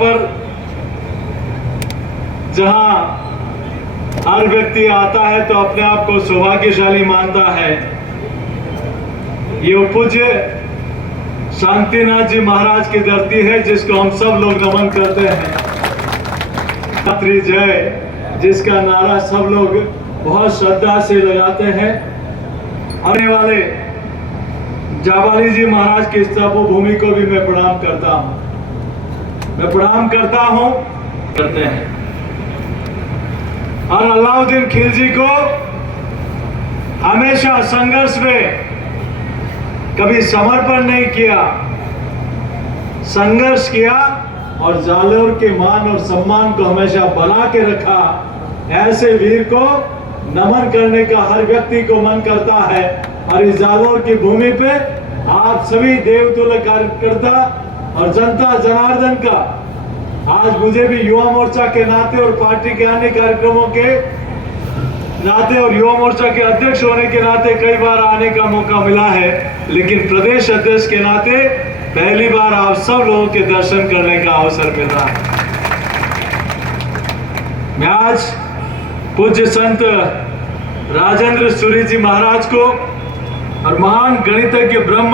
पर जहां हर व्यक्ति आता है तो अपने आप को सौभाग्यशाली मानता है, ये पूज्य शांतिनाथ जी महाराज की धरती है जिसको हम सब लोग नमन करते हैं। रात्रि जय जिसका नारा सब लोग बहुत श्रद्धा से लगाते हैं। आने वाले जाबाली जी महाराज की तपोभूमि को भी मैं प्रणाम करता हूं, करते हैं। और अलाउद्दीन खिलजी को हमेशा संघर्ष में कभी समर्पण नहीं किया, संघर्ष किया और जालोर के मान और सम्मान को हमेशा बना के रखा। ऐसे वीर को नमन करने का हर व्यक्ति को मन करता है। और इस जालोर की भूमि पे आप सभी देवतुल्य कार्यकर्ता और जनता जनार्दन का आज मुझे भी युवा मोर्चा के नाते और पार्टी के अन्य कार्यक्रमों के नाते और युवा मोर्चा के अध्यक्ष होने के नाते कई बार आने का मौका मिला है, लेकिन प्रदेश अध्यक्ष के नाते पहली बार आप सब लोगों के दर्शन करने का अवसर मिल रहा है। मैं आज पूज्य संत राजेंद्र सूरी जी महाराज को और महान गणितज्ञ ब्रह्म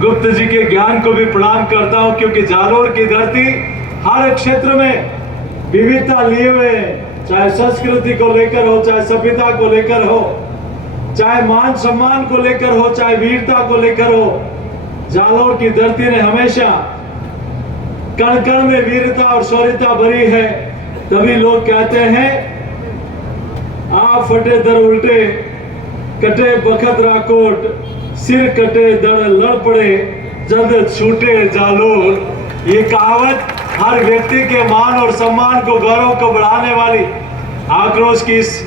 गुप्त जी के ज्ञान को भी प्रणाम करता हूं, क्योंकि जालोर की धरती हर क्षेत्र में विविधता लिए हुए, चाहे संस्कृति को लेकर हो, चाहे सभ्यता को लेकर हो, चाहे मान सम्मान को लेकर हो, चाहे वीरता को लेकर हो। जालोर की धरती ने हमेशा कण कण में वीरता और शौर्यता भरी है। तभी लोग कहते हैं आ फटे दर उल्टे, कटे बखत राकोट, सिर कटे दर लड़ पड़े, जद छूटे जालोर। ये कहावत हर व्यक्ति के मान और सम्मान को, गौरव को बढ़ाने वाली आक्रोश की इस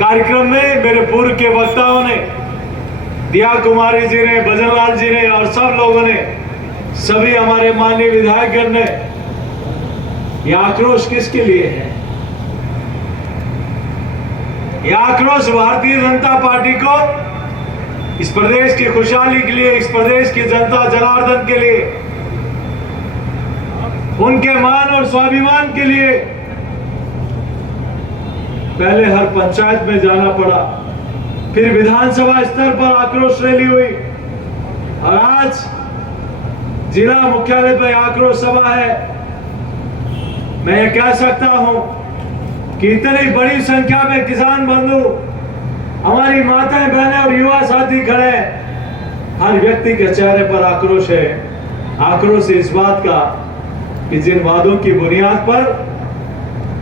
कार्यक्रम में मेरे पूर्व के वक्ताओं ने, दिया कुमारी जी ने, भजनलाल जी ने और सब लोगों ने, सभी हमारे माननीय विधायकगण ने, यह आक्रोश किसके लिए है? यह आक्रोश भारतीय जनता पार्टी को, इस प्रदेश की खुशहाली के लिए, इस प्रदेश की जनता जनार्दन के लिए, उनके मान और स्वाभिमान के लिए पहले हर पंचायत में जाना पड़ा, फिर विधानसभा स्तर पर आक्रोश रैली हुई और आज जिला मुख्यालय पर आक्रोश सभा है। मैं ये कह सकता हूं कि इतनी बड़ी संख्या में किसान बंधु, हमारी माताएं बहनें और युवा साथी खड़े हैं। हर व्यक्ति के चेहरे पर आक्रोश है। आक्रोश इस बात का कि जिन वादों की बुनियाद पर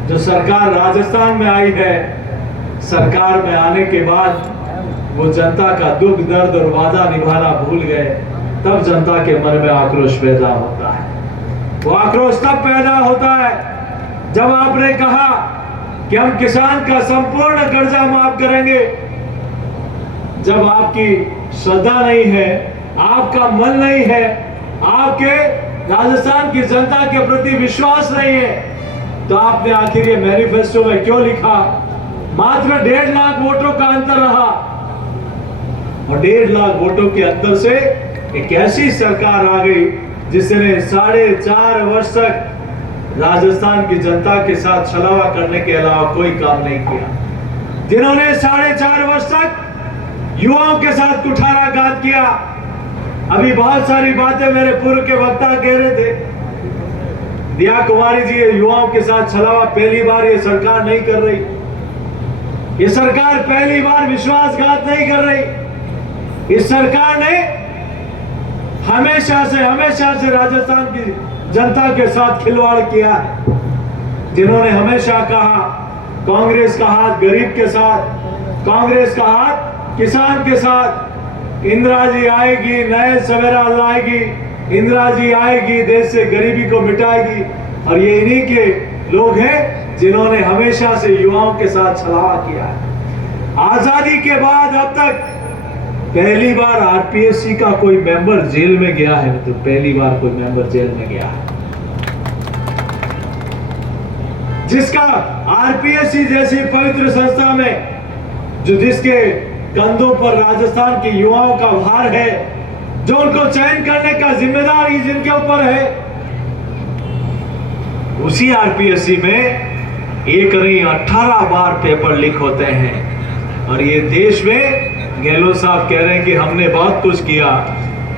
जो सरकार राजस्थान में आई है, सरकार में आने के बाद वो जनता का दुख दर्द और वादा निभाना भूल गए, तब जनता के मन में आक्रोश पैदा होता है। वो आक्रोश तब पैदा होता है जब आपने कहा कि हम किसान का संपूर्ण कर्जा माफ करेंगे। जब आपकी श्रद्धा नहीं है, आपका मन नहीं है, आपके राजस्थान की जनता के प्रति विश्वास नहीं है, तो आपने आखिर ये मैनिफेस्टो में क्यों लिखा? मात्र 1.5 लाख वोटों का अंतर रहा और 1.5 लाख वोटों के अंतर से एक ऐसी सरकार आ गई जिसने 4.5 वर्ष तक राजस्थान की जनता के साथ छलावा करने के अलावा कोई काम नहीं किया, जिन्होंने 4.5 वर्ष तक युवाओं के साथ कुठाराघात किया। अभी बहुत सारी बातें मेरे पूर्व के वक्ता कह रहे थे, दिया कुमारी जी, युवाओं के साथ छलावा पहली बार ये सरकार नहीं कर रही। ये सरकार पहली बार विश्वासघात नहीं कर रही। इस सरकार ने हमेशा से राजस्थान की जनता के साथ खिलवाड़ किया है। जिन्होंने हमेशा कहा कांग्रेस का हाथ गरीब के साथ, कांग्रेस का हाथ किसान के साथ, इंदिरा जी आएगी, नए सवेरा लाएगी, इंदिरा जी आएगी, देश से गरीबी को मिटाएगी। और ये इन्हीं के लोग हैं जिन्होंने हमेशा से युवाओं के साथ छलावा किया है। आजादी के बाद अब तक पहली बार आरपीएससी का कोई मेंबर जेल में गया है, तो पहली बार कोई मेंबर जेल में गया है। जिसका आरपीएससी जैसी पवित्र संस्था में जिसके कंधों पर राजस्थान के युवाओं का भार है, जो उनको चयन करने का जिम्मेदारी जिनके ऊपर है, उसी आरपीएससी में एक नहीं 18 बार पेपर लीक होते हैं। और ये देश में गहलोत साहब कह रहे हैं कि हमने बहुत कुछ किया,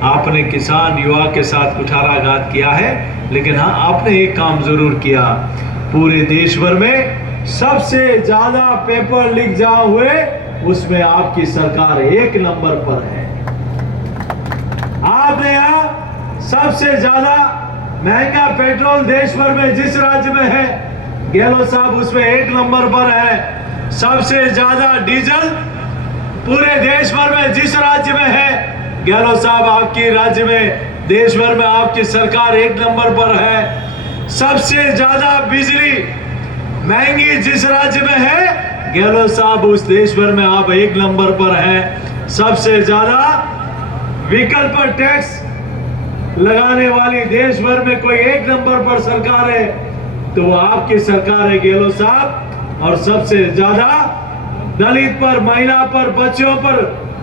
आपने किसान युवा के साथ कुठाराघात किया है, लेकिन हाँ आपने एक काम जरूर किया, पूरे देश भर में सबसे ज्यादा पेपर लीक जहां हुए उसमें आपकी सरकार 1 नंबर पर है। आपने यहां सबसे ज्यादा महंगा पेट्रोल देश भर में जिस राज्य में है, गहलोत साहब उसमें 1 नंबर पर है। सबसे ज्यादा डीजल पूरे देश भर में जिस राज्य में है, गहलोत साहब आपकी राज्य में देश भर में आपकी सरकार 1 नंबर पर है। सबसे ज्यादा बिजली महंगी जिस राज्य में है, गहलोत साहब उस देश भर में आप 1 नंबर पर हैं। सबसे ज्यादा व्हीकल पर टैक्स लगाने वाली देश भर में कोई 1 नंबर पर सरकार है तो वो आपकी सरकार है गहलोत साहब। और सबसे ज्यादा दलित पर, महिला पर, बच्चों पर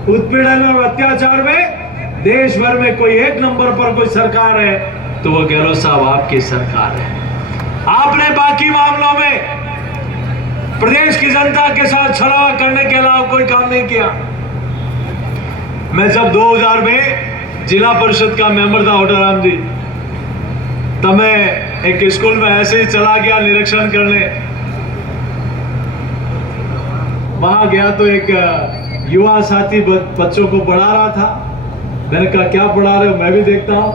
उत्पीड़न और अत्याचार में देश भर में कोई 1 नंबर पर कोई सरकार है तो वो गहलोत साहब आपकी सरकार है। आपने बाकी मामलों में प्रदेश की जनता के साथ छलावा करने के अलावा कोई काम नहीं किया। मैं जब 2000 में जिला परिषद का मेंबर था ओटाराम जी, तब मैं एक स्कूल में ऐसे ही चला गया निरीक्षण करने। वहां गया तो एक युवा साथी बच्चों को पढ़ा रहा था। मैंने कहा क्या पढ़ा रहे हो, मैं भी देखता हूं।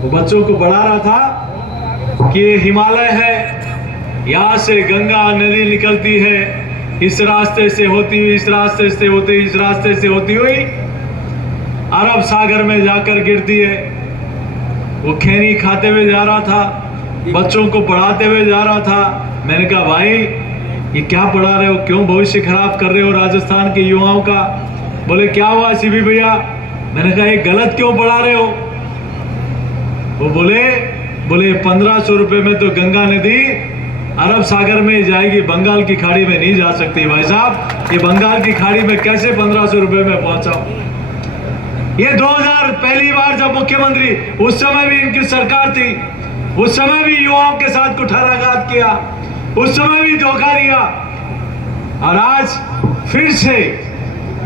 वो बच्चों को पढ़ा रहा था कि ये हिमालय है, यहाँ से गंगा नदी निकलती है, इस रास्ते से होती हुई, इस रास्ते से होती हुई, इस रास्ते से होती हुई अरब सागर में जाकर गिरती है। वो खैनी खाते हुए जा रहा था, बच्चों को पढ़ाते हुए जा रहा था। मैंने कहा भाई ये क्या पढ़ा रहे हो, क्यों भविष्य खराब कर रहे हो राजस्थान के युवाओं का। बोले क्या हुआ सीबी भैया। मैंने कहा ये गलत क्यों पढ़ा रहे हो। वो बोले 1500 रुपए में तो गंगा नदी अरब सागर में जाएगी, बंगाल की खाड़ी में नहीं जा सकती। भाई साहब ये बंगाल की खाड़ी में कैसे 1500 रुपए में पहुंचाओ। ये 2000 पहली बार जब मुख्यमंत्री, उस समय भी इनकी सरकार थी, उस समय भी युवाओं के साथ कुठाराघात किया, उस समय भी धोखा दिया। और आज फिर से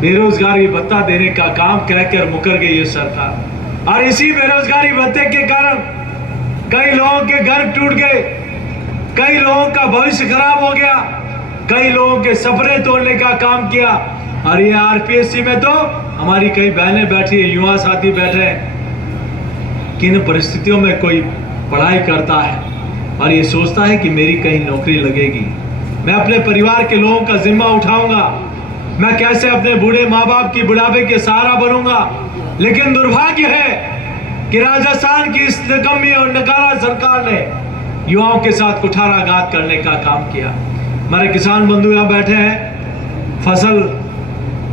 बेरोजगारी भत्ता देने का काम कहकर मुकर गई ये सरकार। और इसी बेरोजगारी भत्ते के कारण कई लोगों के घर टूट गए, कई लोगों का भविष्य खराब हो गया, कई लोगों के सपने तोड़ने का काम किया। और ये आरपीएससी में तो हमारी कई बहनें बैठी है, युवा साथी बैठे हैं। किन परिस्थितियों में कोई पढ़ाई करता है और ये सोचता है कि मेरी कहीं नौकरी लगेगी, मैं अपने परिवार के लोगों का जिम्मा उठाऊंगा, मैं कैसे अपने बूढ़े माँ बाप की बुढ़ापे के सहारा बनूंगा। लेकिन दुर्भाग्य है कि राजस्थान की इस निकम्मी और नकारा सरकार ने युवाओं के साथ कुठाराघात करने का काम किया। हमारे किसान बंधु यहाँ बैठे हैं, फसल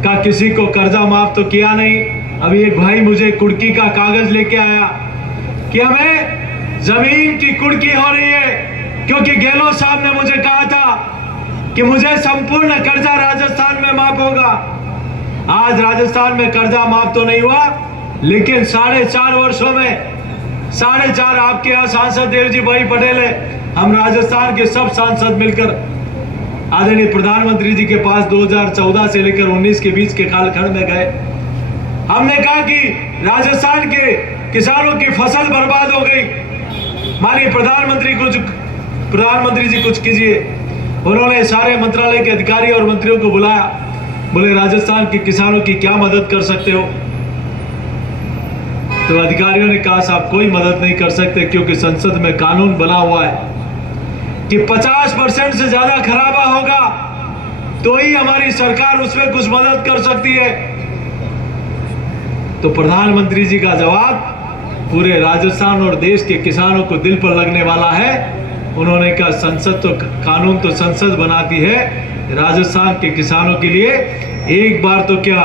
का किसी को कर्जा माफ तो किया नहीं। अभी एक भाई मुझे कुर्की का कागज लेके आया कि हमें जमीन की कुर्की हो रही है, क्योंकि गहलोत साहब ने मुझे कहा था कि मुझे संपूर्ण कर्जा राजस्थान में माफ होगा। आज राजस्थान में कर्जा माफ तो नहीं हुआ, लेकिन 4.5 वर्षों में 4.5 आपके यहाँ सांसद देवजी भाई पटेल है, हम राजस्थान के सब सांसद मिलकर आदरणीय प्रधानमंत्री जी के पास 2014 से लेकर 19 के बीच के कालखंड में गए। हमने कहा कि राजस्थान के किसानों की फसल बर्बाद हो गई, माननीय प्रधानमंत्री जी कुछ कीजिए। उन्होंने सारे मंत्रालय के अधिकारी और मंत्रियों को बुलाया, बोले राजस्थान के किसानों की क्या मदद कर सकते हो। तो अधिकारियों ने कहा साहब कोई मदद नहीं कर सकते, क्योंकि संसद में कानून बना हुआ है कि 50% से ज्यादा खराबा होगा तो ही हमारी सरकार उसमें कुछ मदद कर सकती है। तो प्रधानमंत्री जी का जवाब पूरे राजस्थान और देश के किसानों को दिल पर लगने वाला है। उन्होंने कहा संसद तो कानून तो संसद बनाती है, राजस्थान के किसानों के लिए एक बार तो क्या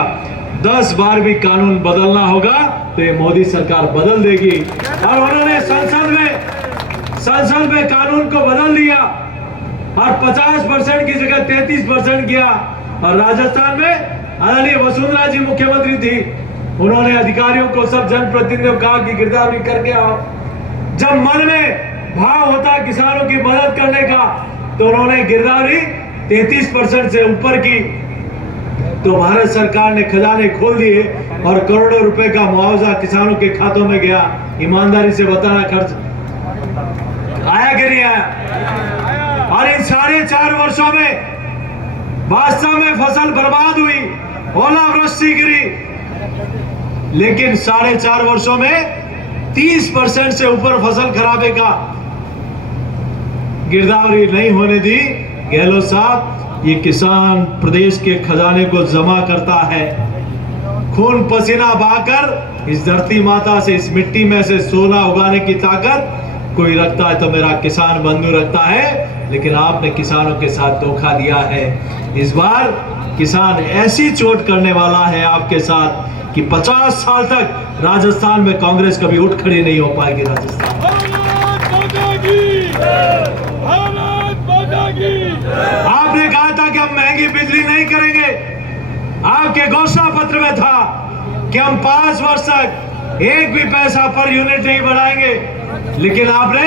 10 बार भी कानून बदलना होगा तो ये मोदी सरकार बदल देगी। और उन्होंने संसद में कानून को बदल दिया और 50% की जगह 33% किया। और राजस्थान में आदरणीय वसुंधरा जी मुख्यमंत्री थी, उन्होंने अधिकारियों को, सब जनप्रतिनिधियों को कहा कि गिरदावरी करके आओ। जब मन में भाव होता किसानों की मदद करने का, तो उन्होंने गिरदावरी 33% से ऊपर की। तो भारत सरकार ने खजाने खोल दिए और करोड़ों रुपए का मुआवजा किसानों के खातों में गया। ईमानदारी से बताना, खर्च आया कि नहीं आया? और इन 4.5 वर्षों में वास्तव में फसल बर्बाद हुई, ओलावृष्टि गिरी, लेकिन 4.5 वर्षों में 30% से ऊपर फसल खराबे का गिरदावरी नहीं होने दी। गहलोत साहब, ये किसान प्रदेश के खजाने को जमा करता है, खून पसीना बहाकर इस धरती माता से, इस मिट्टी में से सोना उगाने की ताकत कोई रखता है तो मेरा किसान बंधु रखता है। लेकिन आपने किसानों के साथ धोखा दिया है। इस बार किसान ऐसी चोट करने वाला है आपके साथ कि 50 साल तक राजस्थान में कांग्रेस कभी उठ खड़ी नहीं हो पाएगी। राजस्थान आपने कहा था कि हम महंगी बिजली नहीं करेंगे, आपके घोषणा पत्र में था कि हम 5 वर्ष तक एक भी पैसा पर यूनिट नहीं बढ़ाएंगे, लेकिन आपने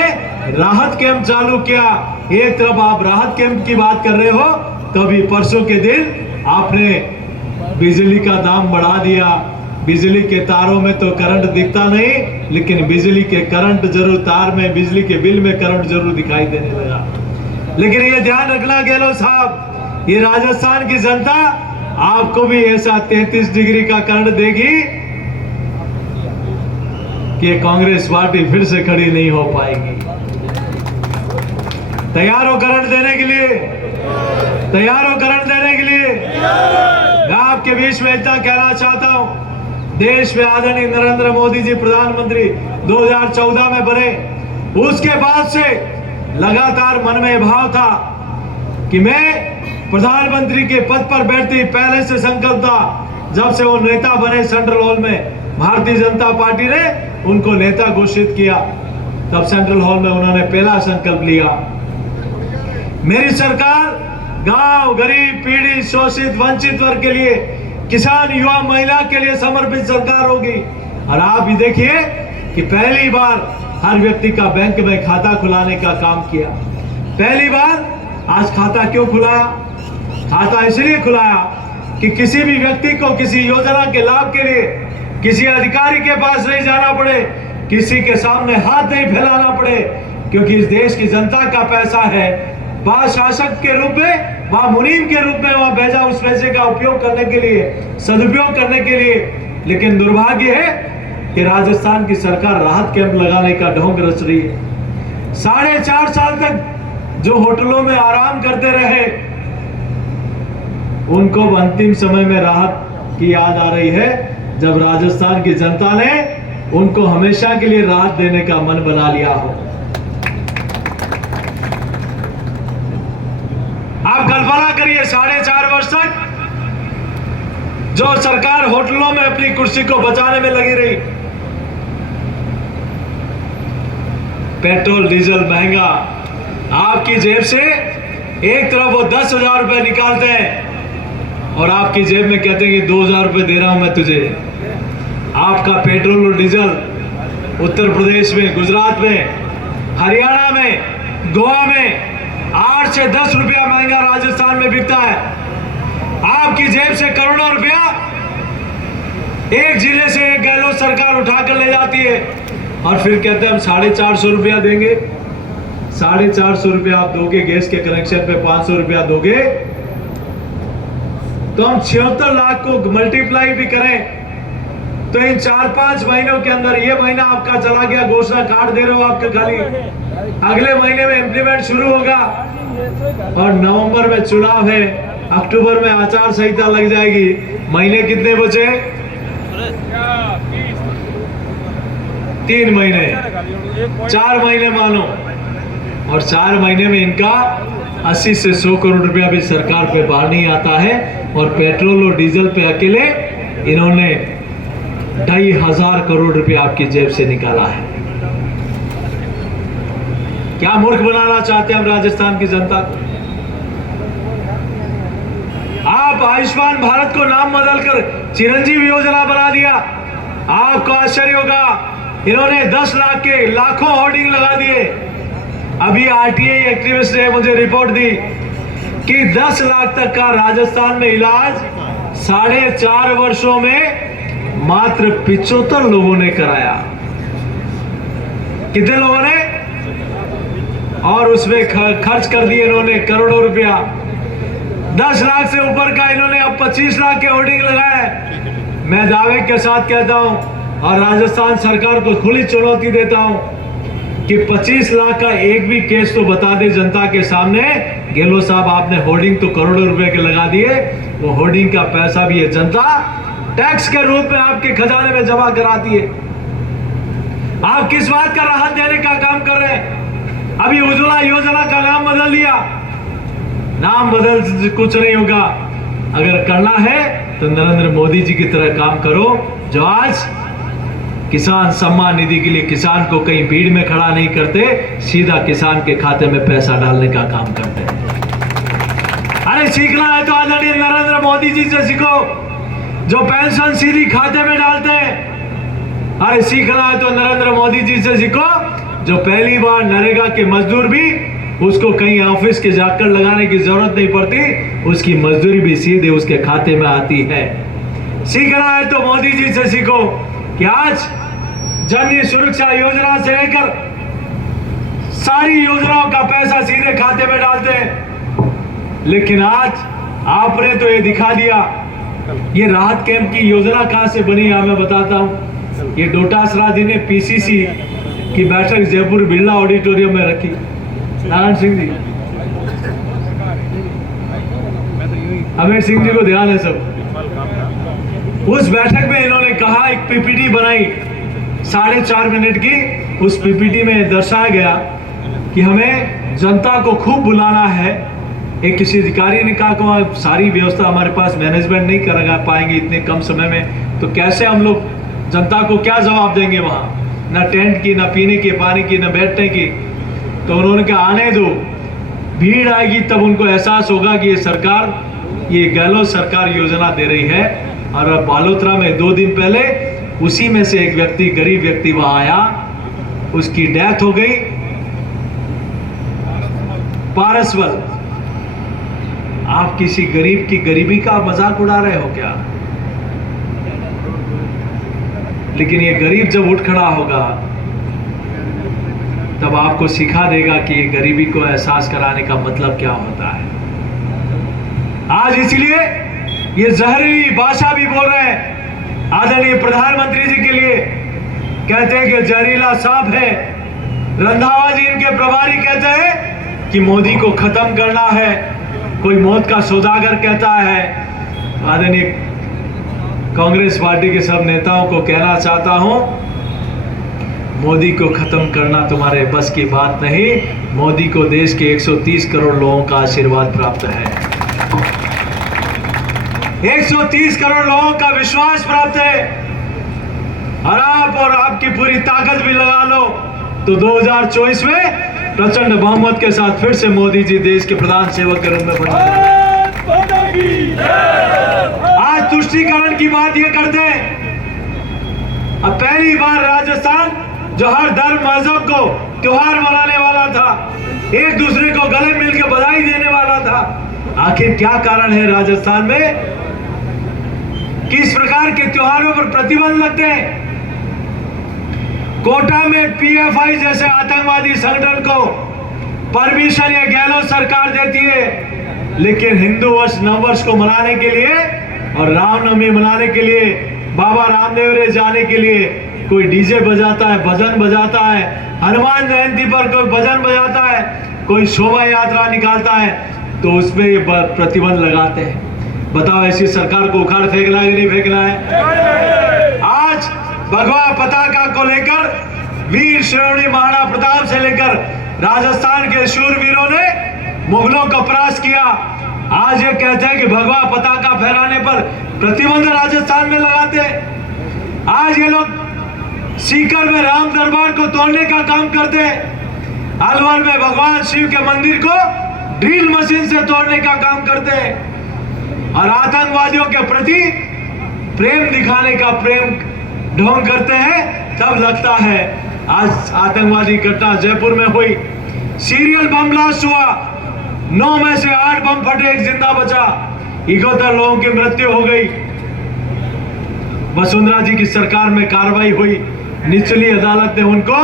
राहत कैंप चालू किया। एक तरफ आप राहत कैंप की बात कर रहे हो, तभी परसों के दिन आपने बिजली का दाम बढ़ा दिया। बिजली के तारों में तो करंट दिखता नहीं, लेकिन बिजली के करंट जरूर, तार में, बिजली के बिल में करंट जरूर दिखाई देने लगा। लेकिन ये ध्यान रखना गहलोत साहब, ये राजस्थान की जनता आपको भी ऐसा 33 डिग्री का करंट देगी कि कांग्रेस पार्टी फिर से खड़ी नहीं हो पाएगी। तैयार हो करंट देने के लिए? तैयार हो करंट देने के लिए? मैं आपके बीच में इतना कहना चाहता हूं, देश में आदरणीय नरेंद्र मोदी जी प्रधानमंत्री 2014 में बने, उसके बाद से लगातार मन में भाव था कि मैं प्रधानमंत्री के पद पर बैठते ही पहले से संकल्प था। जब से वो नेता बने सेंट्रल हॉल में, भारतीय जनता पार्टी ने उनको नेता घोषित किया, तब सेंट्रल हॉल में उन्होंने पहला संकल्प लिया, मेरी सरकार गांव, गरीब, पीड़ित, शोषित, वंचित वर्ग के लिए, किसान, युवा, महिला के लिए समर्पित सरकार होगी। और आप भी देखिए कि पहली बार हर व्यक्ति का बैंक में खाता खुलाने का काम किया। पहली बार आज खाता क्यों खुलाया? खाता इसलिए खुलाया कि किसी भी व्यक्ति को किसी योजना के लाभ के लिए किसी अधिकारी के पास नहीं जाना पड़े, किसी के सामने हाथ नहीं फैलाना पड़े, क्योंकि इस देश की जनता का पैसा है। वह शासक के रूप में, वह मुनीम के रूप में वह भेजा उस पैसे का उपयोग करने के लिए, सदुपयोग करने के लिए। लेकिन दुर्भाग्य है कि राजस्थान की सरकार राहत कैंप लगाने का ढोंग रच रही है। 4.5 साल तक जो होटलों में आराम करते रहे, उनको अंतिम समय में राहत की याद आ रही है, जब राजस्थान की जनता ने उनको हमेशा के लिए राहत देने का मन बना लिया हो। आप कल्पना करिए, 4.5 वर्ष तक जो सरकार होटलों में अपनी कुर्सी को बचाने में लगी रही, पेट्रोल डीजल महंगा, आपकी जेब से एक तरफ वो 10,000 रुपए निकालते हैं और आपकी जेब में कहते हैं कि 2,000 रुपए दे रहा हूं मैं तुझे। आपका पेट्रोल और डीजल उत्तर प्रदेश में, गुजरात में, हरियाणा में, गोवा में 8 से 10 रुपया महंगा राजस्थान में बिकता है। आपकी जेब से करोड़ों रुपया एक जिले से एक गहलोत सरकार उठाकर ले जाती है और फिर कहते हैं हम 450 रुपया देंगे। 450 रुपया आप दोगे, गैस के कनेक्शन पे 500 रुपया दोगे, तो हम 76 लाख को मल्टीप्लाई भी करें तो इन 4-5 महीनों के अंदर, ये महीना आपका चला गया, घोषणा कार्ड दे रहे हो आपके खाली, अगले महीने में इंप्लीमेंट शुरू होगा और नवंबर में चुनाव है, अक्टूबर में आचार संहिता लग जाएगी। महीने कितने बचे? 3 महीने, 4 महीने मानो, और 4 महीने में इनका 80 से 100 करोड़ रुपया भी सरकार पे बाहर नहीं आता है। और पेट्रोल और डीजल पे अकेले इन्होंने 2,500 करोड़ रुपया आपकी जेब से निकाला है। क्या मूर्ख बनाना चाहते हैं हम राजस्थान की जनता को? आप आयुष्मान भारत को नाम बदलकर चिरंजीवी योजना बना दिया। आपको आश्चर्य होगा, इन्होंने 10 लाख के लाखों होर्डिंग लगा दिए। अभी आरटीआई एक्टिविस्ट ने मुझे रिपोर्ट दी कि 10 लाख तक का राजस्थान में इलाज 4.5 वर्षों में मात्र 75 लोगों ने कराया। कितने लोगों ने? और उसमें खर्च कर दिए इन्होंने करोड़ों रुपया। 10 लाख से ऊपर का इन्होंने अब 25 लाख के होर्डिंग लगाए। मैं दावे के साथ कहता हूं और राजस्थान सरकार को खुली चुनौती देता हूं कि 25 लाख का एक भी केस तो बता दे जनता के सामने। गहलोत साहब, आपने होर्डिंग तो करोड़ों रुपए के लगा दिए, वो होर्डिंग का पैसा भी ये जनता टैक्स के रूप में आपके खजाने में जमा कराती है। आप किस बात का राहत देने का काम कर रहे हैं? अभी उज्ज्वला योजना का नाम बदल दिया। नाम बदल कुछ नहीं होगा। अगर करना है तो नरेंद्र मोदी जी की तरह काम करो, जो आज किसान सम्मान निधि के लिए किसान को कहीं भीड़ में खड़ा नहीं करते, सीधा किसान के खाते में पैसा डालने का काम करते हैं। अरे सीखना है तो आदरणीय नरेंद्र मोदी जी से सीखो, जो पेंशन सीधी खाते में डालते हैं। अरे सीखना है तो नरेंद्र मोदी जी से सीखो, जो पहली बार नरेगा के मजदूर भी उसको कहीं ऑफिस के जाकर लगाने की जरूरत नहीं पड़ती, उसकी मजदूरी भी सीधे उसके खाते में आती है। सीखना है तो मोदी जी से सीखो कि आज जननी सुरक्षा योजना से लेकर सारी योजनाओं का पैसा सीधे खाते में डालते हैं। लेकिन आज आपने तो ये दिखा दिया। ये राहत कैंप की योजना कहां से बनी है मैं बताता हूं। ये डोटासरा जी ने पीसीसी की बैठक जयपुर बिरला ऑडिटोरियम में रखी। नारायण सिंह जी, अमीर सिंह जी को ध्यान है सब। उस बैठक में इन्होंने कहा, एक पीपीटी बनाई 4.5 मिनट की। उस पीपीटी में दर्शाया गया कि हमें जनता को खूब बुलाना है। एक किसी अधिकारी ने कहा कि सारी व्यवस्था हमारे पास मैनेजमेंट नहीं कर पाएंगे इतने कम समय में, तो कैसे हम लोग जनता को क्या जवाब देंगे वहां, ना टेंट की, ना पीने के पानी की, ना बैठने की। तो उन्होंने कहा आने दो, भीड़ आएगी तब उनको एहसास होगा कि ये सरकार, ये गहलोत सरकार योजना दे रही है। और बालोतरा में 2 दिन पहले उसी में से एक व्यक्ति, गरीब व्यक्ति वहां आया, उसकी डेथ हो गई। पारसवल, आप किसी गरीब की गरीबी का मजाक उड़ा रहे हो क्या? लेकिन ये गरीब जब उठ खड़ा होगा तब आपको सिखा देगा कि ये गरीबी को एहसास कराने का मतलब क्या होता है। आज इसलिए ये जहरीली भाषा भी बोल रहे हैं। आदरणीय प्रधानमंत्री जी के लिए कहते हैं कि जहरीला सांप है। रंधावा जी इनके प्रभारी कहते हैं कि मोदी को खत्म करना है। कोई मौत का सौदागर कहता है। आदरणीय कांग्रेस पार्टी के सब नेताओं को कहना चाहता हूं, मोदी को खत्म करना तुम्हारे बस की बात नहीं। मोदी को देश के 130 करोड़ लोगों का आशीर्वाद प्राप्त है। 130 करोड़ लोगों का विश्वास प्राप्त है। और आप और आपकी पूरी ताकत भी लगा लो तो 2024 में प्रचंड बहुमत के साथ फिर से मोदी जी देश के प्रधान सेवक के रूप में बने। आज तुष्टीकरण की बात ये करते हैं। अब पहली बार राजस्थान, जो हर धर्म मजहब को त्योहार मनाने वाला था, एक दूसरे को गले मिल के बधाई देने वाला था, आखिर क्या कारण है राजस्थान में कि इस प्रकार के त्योहारों पर प्रतिबंध लगते हैं? कोटा में पीएफआई जैसे आतंकवादी संगठन को परमिशन ये गहलोत सरकार देती है, लेकिन हिंदू वर्ष नववर्ष को मनाने के लिए और रामनवमी मनाने के लिए, बाबा रामदेव रे जाने के लिए कोई डीजे बजाता है, भजन बजाता है, हनुमान जयंती पर कोई भजन बजाता है, कोई शोभा यात्रा निकालता है, तो उसमें ये प्रतिबंध लगाते हैं। बताओ ऐसी सरकार को उखाड़ फेंकना है कि नहीं फेंकना है? आज भगवा पताका को लेकर वीर श्रेणी महाराणा प्रताप से लेकर राजस्थान के शूरवीरों ने मुगलों का परास्त किया। आज ये कहते हैं कि भगवा पताका फहराने पर प्रतिबंध राजस्थान में लगाते हैं। आज ये लोग सीकर में राम दरबार को तोड़ने का काम करते हैं। अलवर में भगवान शिव के मंदिर को ड्रिल मशीन से तोड़ने का काम करते हैं। और आतंकवादियों के प्रति प्रेम दिखाने का, प्रेम ढोंग करते हैं तब लगता है। आज आतंकवादी घटना जयपुर में हुई, सीरियल बम ब्लास्ट हुआ, 9 में से 8 बम फटे, एक जिंदा बचा, 71 लोगों की मृत्यु हो गई। वसुंधरा जी की सरकार में कार्रवाई हुई, निचली अदालत ने उनको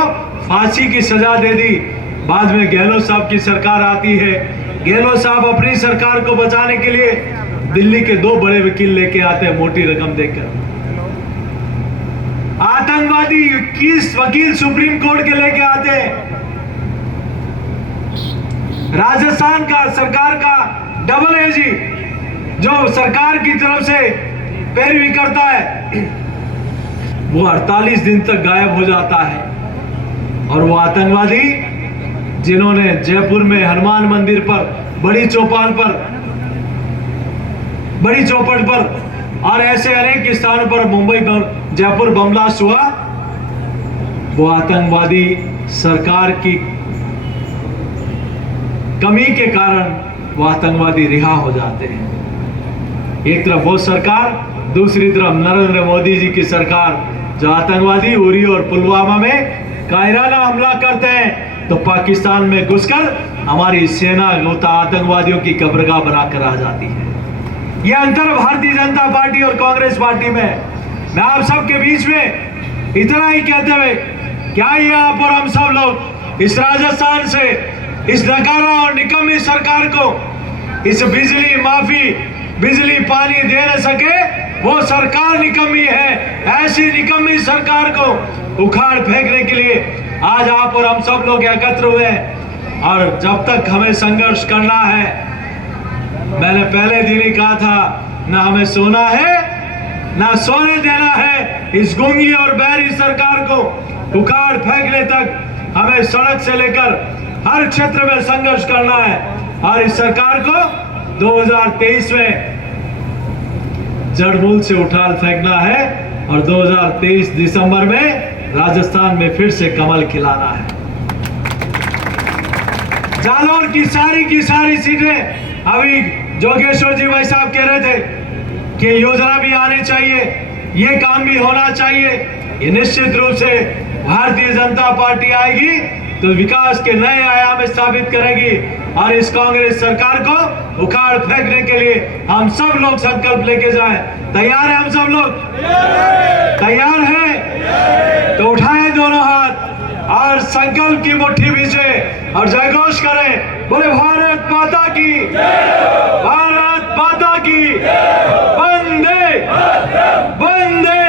फांसी की सजा दे दी। बाद में गहलोत साहब की सरकार आती है, गहलोत साहब अपनी सरकार को बचाने के लिए दिल्ली के 2 बड़े वकील लेके आते हैं मोटी रकम देकर। आतंकवादी 21 वकील सुप्रीम कोर्ट के लेके आते हैं। राजस्थान का सरकार का डबल एजी जो सरकार की तरफ से पैरवी करता है, वो 48 दिन तक गायब हो जाता है। और वो आतंकवादी जिन्होंने जयपुर में हनुमान मंदिर पर, बड़ी चौपट पर और ऐसे अनेक स्थानों पर मुंबई जयपुर बम ब्लास्ट हुआ, वो आतंकवादी सरकार की कमी के कारण वो आतंकवादी रिहा हो जाते हैं। एक तरफ वो सरकार, दूसरी तरफ नरेंद्र मोदी जी की सरकार, जो आतंकवादी उरी और पुलवामा में कायराना हमला करते हैं तो पाकिस्तान में घुसकर हमारी सेना आतंकवादियों की कब्रगाह बनाकर आ जाती है। यह अंतर भारतीय जनता पार्टी और कांग्रेस पार्टी में। मैं आप सबके बीच में इतना ही कहते हुए, क्या यहाँ पर हम सब लोग इस राजस्थान से इस नकारा और निकम्मी सरकार को इस बिजली माफी, बिजली पानी दे न सके, वो सरकार निकम्मी है। ऐसी निकम्मी सरकार को उखाड़ फेंकने के लिए आज आप और हम सब लोग एकत्र हुए हैं। और जब तक हमें संघर्ष करना है, मैंने पहले दिन ही कहा था, ना हमें सोना है ना सोने देना है। इस गूंगी और बहरी सरकार को उखाड़ फेंकने तक हमें सड़क से लेकर हर क्षेत्र में संघर्ष करना है। और इस सरकार को 2023 में जड़मूल से उठाल फेंकना है और 2023 दिसंबर में राजस्थान में फिर से कमल खिलाना है। जालौर की सारी सीटें, अभी जोगेश्वर जी भाई साहब कह रहे थे कि योजना भी आनी चाहिए, ये काम भी होना चाहिए। ये निश्चित रूप से भारतीय जनता पार्टी आएगी तो विकास के नए आयाम स्थापित करेगी। और इस कांग्रेस सरकार को उखाड़ फेंकने के लिए हम सब लोग संकल्प लेके जाएं। तैयार है हम सब लोग? तैयार है तो उठाएं दोनों हाथ और संकल्प की मुट्ठी भींचे और जयघोष करें, बोले भारत माता की।